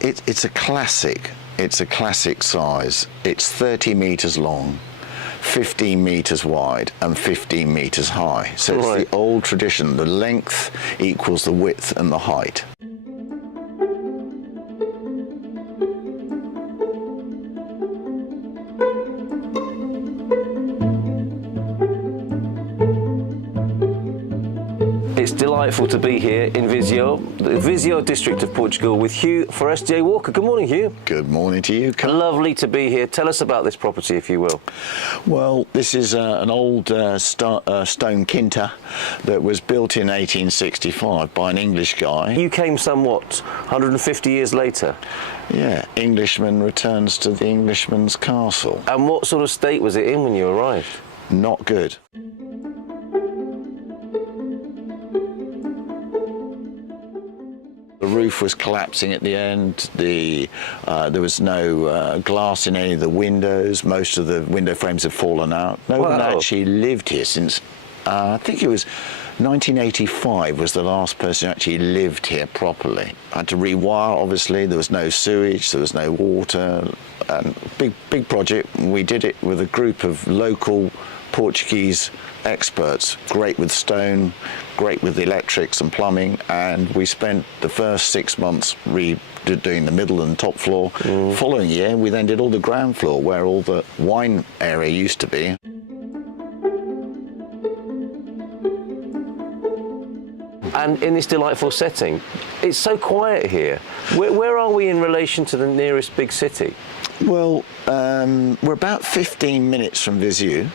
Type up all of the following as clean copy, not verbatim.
It's a classic. It's a classic size. It's 30 metres long, 15 metres wide and 15 metres high. So it's the old tradition. The length equals the width and the height. It's delightful to be here in Viseu, the Viseu district of Portugal, with Hugh for SJ Walker. Good morning, Hugh. Good morning to you, Carl. Lovely to be here. Tell us about this property, if you will. Well, this is an old stone quinta that was built in 1865 by an English guy. You came somewhat 150 years later. Yeah, Englishman returns to the Englishman's castle. And what sort of state was it in when you arrived? Not good. The roof was collapsing at the end. There was no glass in any of the windows. Most of the window frames had fallen out. No one actually lived here since, I think it was 1985 was the last person who actually lived here properly. I had to rewire, obviously. There was no sewage, there was no water. Big project. We did it with a group of local Portuguese experts, great with stone, great with electrics and plumbing, and we spent the first 6 months redoing the middle and top floor. Following year, we then did all the ground floor where all the wine area used to be. And in this delightful setting, it's so quiet here. Where are we in relation to the nearest big city? Well, we're about 15 minutes from Viseu.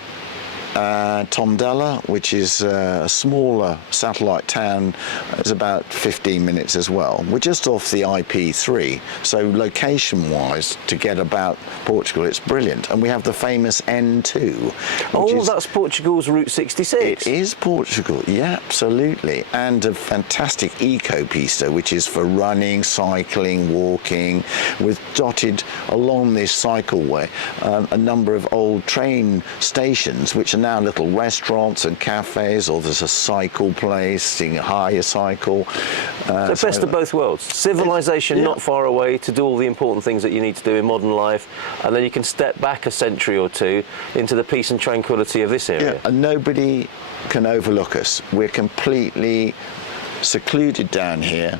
Tondela, which is a smaller satellite town, is about 15 minutes as well. We're just off the IP3, so location-wise, to get about Portugal, it's brilliant. And we have the famous N2. Oh, that's Portugal's Route 66. It is Portugal, yeah, absolutely. And a fantastic eco-pista, which is for running, cycling, walking, with dotted along this cycleway a number of old train stations, which are now little restaurants and cafes, or there's a cycle place, you can hire a cycle. The best of both worlds. Civilization not far away to do all the important things that you need to do in modern life, and then you can step back a century or two into the peace and tranquility of this area. Yeah, and nobody can overlook us. We're completely secluded down here.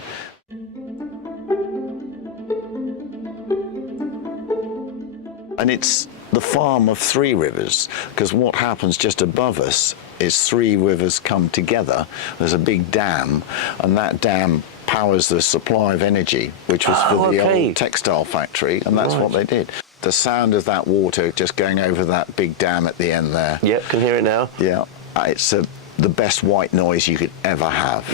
And it's the farm of three rivers, because what happens just above us is three rivers come together. There's a big dam, and that dam powers the supply of energy, which was for the old textile factory, and that's what they did. The sound of that water just going over that big dam at the end there. Yep, can hear it now. Yeah, it's the best white noise you could ever have.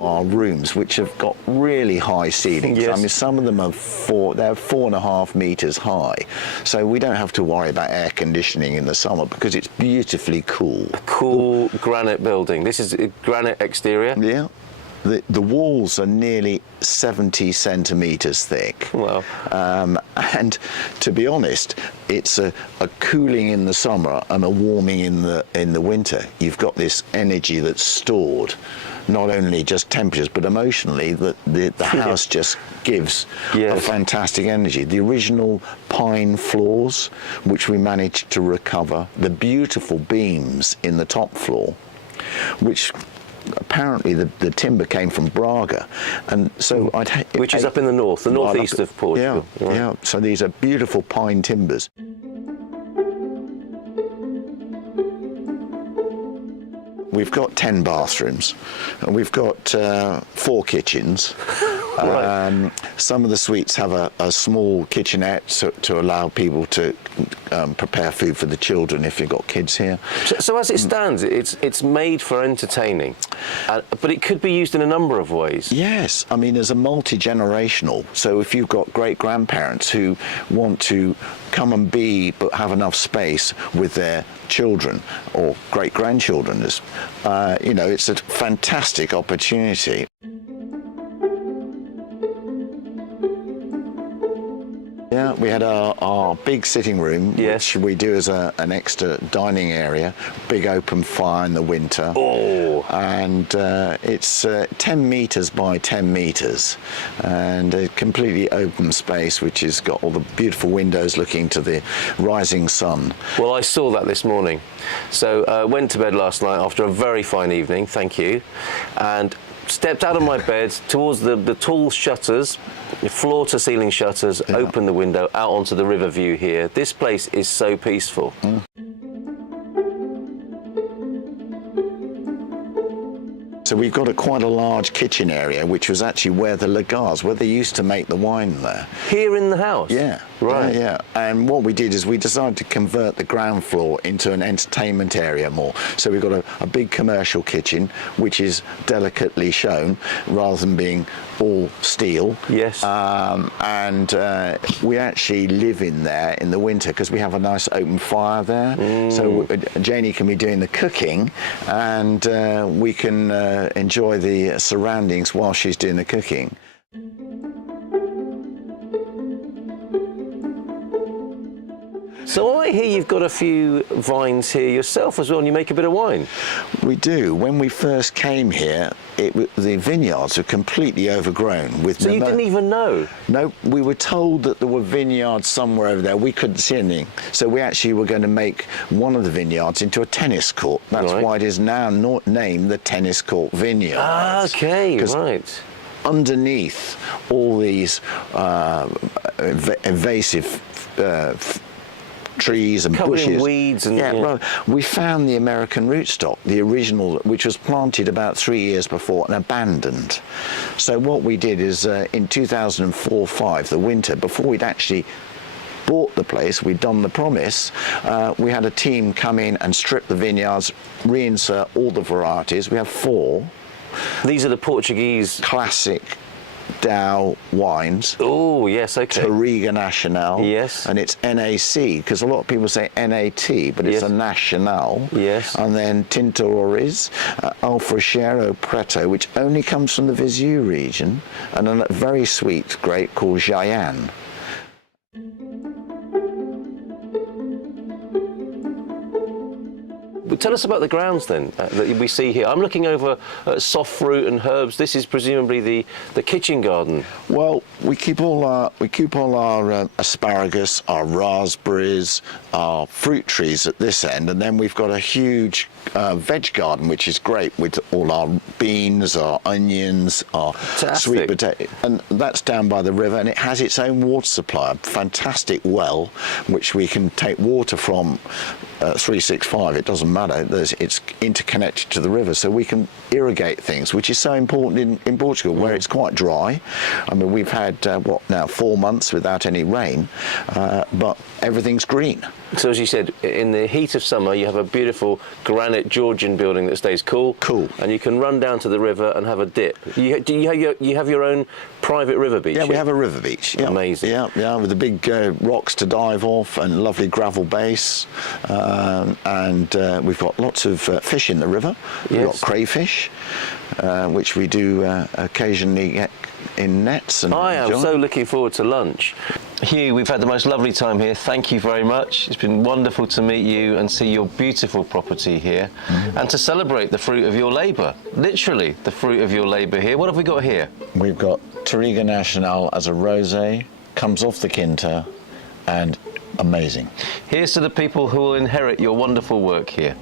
Our rooms, which have got really high ceilings. Yes. I mean, some of them are they're 4.5 meters high, so we don't have to worry about air conditioning in the summer because it's beautifully cool. A cool granite building. This is a granite exterior. Yeah. The walls are nearly 70 centimeters thick. Wow. And to be honest, it's a cooling in the summer and a warming in the winter. You've got this energy that's stored, not only just temperatures, but emotionally, the house just gives a fantastic energy. The original pine floors, which we managed to recover, the beautiful beams in the top floor, which apparently the timber came from Braga, and so which is up in the north, the northeast of Portugal. Yeah, yeah. So these are beautiful pine timbers. We've got 10 bathrooms, and we've got 4 kitchens. Some of the suites have a small kitchenette to allow people to prepare food for the children if you've got kids here. So as it stands, it's made for entertaining, but it could be used in a number of ways. Yes, I mean, as a multi-generational, so if you've got great-grandparents who want to come and be but have enough space with their children or great-grandchildren, you know, it's a fantastic opportunity. Yeah, we had our big sitting room, Yes. which we do as an extra dining area, big open fire in the winter. Oh. And it's 10 metres by 10 metres, and a completely open space, which has got all the beautiful windows looking to the rising sun. Well, I saw that this morning. So went to bed last night after a very fine evening, thank you, and stepped out of my bed towards the tall shutters, floor to ceiling shutters, opened the window out onto the river view here. This place is so peaceful. So we've got quite a large kitchen area, which was actually where the lagars, where they used to make the wine there. Here in the house? Yeah. Right. Yeah. And what we did is we decided to convert the ground floor into an entertainment area more. So we've got a big commercial kitchen, which is delicately shown rather than being all steel. Yes. And we actually live in there in the winter because we have a nice open fire there. So Janie can be doing the cooking, and we can enjoy the surroundings while she's doing the cooking. So I hear you've got a few vines here yourself as well, and you make a bit of wine. We do. When we first came here, the vineyards were completely overgrown with. So you didn't even know? No, we were told that there were vineyards somewhere over there. We couldn't see anything. So we actually were going to make one of the vineyards into a tennis court. That's Right. why it is now not named the Tennis Court Vineyard. Ah, okay, right. Underneath all these invasive trees and Covered bushes, in weeds and right. We found the American rootstock, the original, which was planted about 3 years before and abandoned. So what we did is in 2004-05, the winter, before we'd actually bought the place, we'd done the promise, we had a team come in and strip the vineyards, reinsert all the varieties. We have 4. These are the Portuguese Classic Dow wines. Oh, yes, okay. Multigenerational. Yes. And it's NAC, because a lot of people say NAT, but it's Yes. a National. Yes. And then Tintoris, Alfrescero Preto, which only comes from the Viseu region, and a very sweet grape called Jayan. Tell us about the grounds then that we see here. I'm looking over at soft fruit and herbs. This is presumably the kitchen garden. Well, we keep all our asparagus, our raspberries, our fruit trees at this end, and then we've got a huge veg garden, which is great, with all our beans, our onions, our sweet potato, and that's down by the river, and it has its own water supply, a fantastic well, which we can take water from 365. It doesn't matter. It's interconnected to the river, so we can irrigate things, which is so important in Portugal, where it's quite dry. I mean, we've had 4 months without any rain, but everything's green. So as you said, in the heat of summer, you have a beautiful granite Georgian building that stays cool. Cool. And you can run down to the river and have a dip. You have your own private river beach? Yeah, we have a river beach. Yeah. Amazing. Yeah, with the big rocks to dive off and lovely gravel base. And we've got lots of fish in the river. We've got crayfish, which we do occasionally get in nets. And I am so looking forward to lunch. Hugh, we've had the most lovely time here. Thank you very much. It's been wonderful to meet you and see your beautiful property here, and to celebrate the fruit of your labour. Literally, the fruit of your labour here. What have we got here? We've got Touriga Nacional as a rosé, comes off the Quinta, and amazing. Here's to the people who will inherit your wonderful work here.